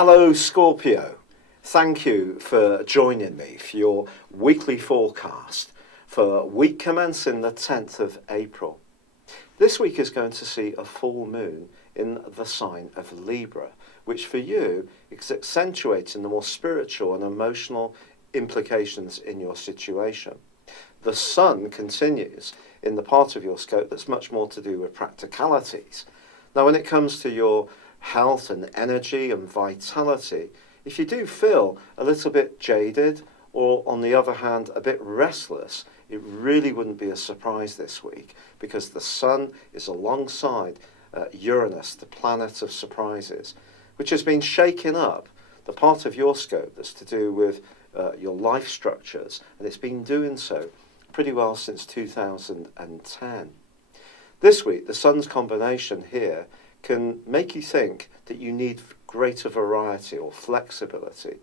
Hello Scorpio, thank you for joining me for your weekly forecast for week commencing the 10th of April. This week is going to see a full moon in the sign of Libra, which for you is accentuating the more spiritual and emotional implications in your situation. The sun continues in the part of your scope that's much more to do with practicalities. Now when it comes to your health and energy and vitality, if you do feel a little bit jaded or on the other hand a bit restless, it really wouldn't be a surprise this week because the sun is alongside Uranus, the planet of surprises, which has been shaking up the part of your scope that's to do with your life structures, and it's been doing so pretty well since 2010. This week, the sun's combination here can make you think that you need greater variety or flexibility,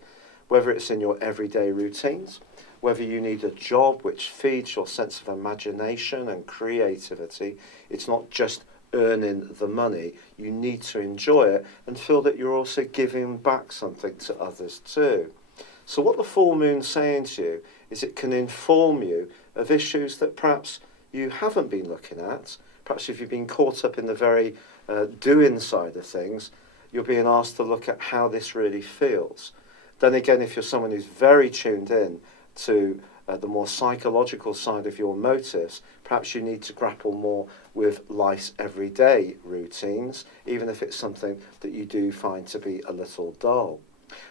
whether it's in your everyday routines, whether you need a job which feeds your sense of imagination and creativity. It's not just earning the money, you need to enjoy it and feel that you're also giving back something to others too. So what the full moon's saying to you is it can inform you of issues that perhaps you haven't been looking at. Perhaps if you've been caught up in the very doing side of things, you're being asked to look at how this really feels. Then again, if you're someone who's very tuned in to the more psychological side of your motives, perhaps you need to grapple more with life's everyday routines, even if it's something that you do find to be a little dull.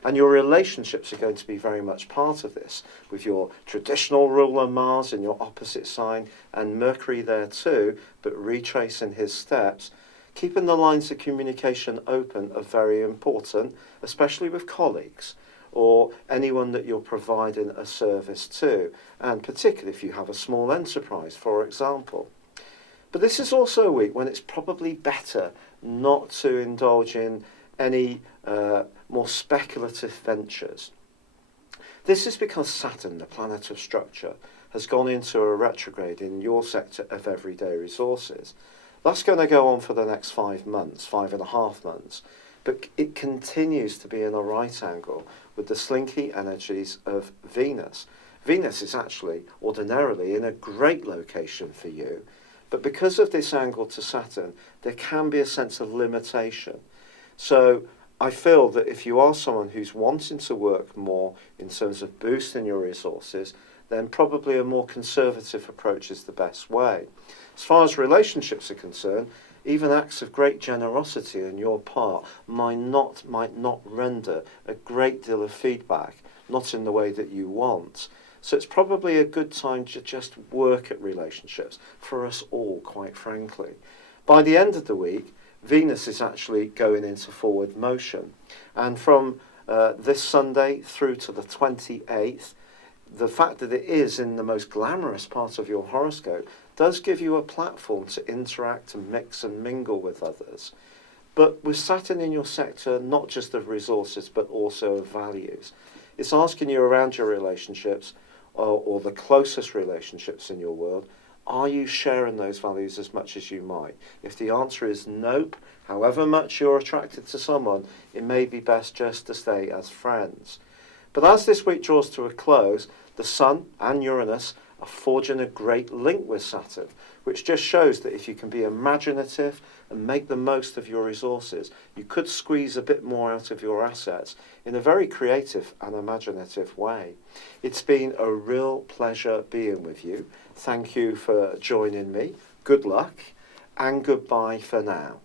And your relationships are going to be very much part of this, with your traditional ruler Mars in your opposite sign and Mercury there too, but retracing his steps. Keeping the lines of communication open are very important, especially with colleagues or anyone that you're providing a service to, and particularly if you have a small enterprise, for example. But this is also a week when it's probably better not to indulge in any more speculative ventures. This is because Saturn, the planet of structure, has gone into a retrograde in your sector of everyday resources. That's going to go on for the next 5 months, 5.5 months, but it continues to be in a right angle with the slinky energies of Venus. Venus is actually ordinarily in a great location for you, but because of this angle to Saturn, there can be a sense of limitation. So I feel that if you are someone who's wanting to work more in terms of boosting your resources, then probably a more conservative approach is the best way. As far as relationships are concerned, even acts of great generosity on your part might not render a great deal of feedback, not in the way that you want. So it's probably a good time to just work at relationships, for us all, quite frankly. By the end of the week, Venus is actually going into forward motion. And from this Sunday through to the 28th, the fact that it is in the most glamorous part of your horoscope does give you a platform to interact and mix and mingle with others. But with Saturn in your sector, not just of resources, but also of values, it's asking you around your relationships or the closest relationships in your world, are you sharing those values as much as you might? If the answer is nope, however much you're attracted to someone, it may be best just to stay as friends. But as this week draws to a close, the Sun and Uranus are forging a great link with Saturn, which just shows that if you can be imaginative and make the most of your resources, you could squeeze a bit more out of your assets in a very creative and imaginative way. It's been a real pleasure being with you. Thank you for joining me. Good luck and goodbye for now.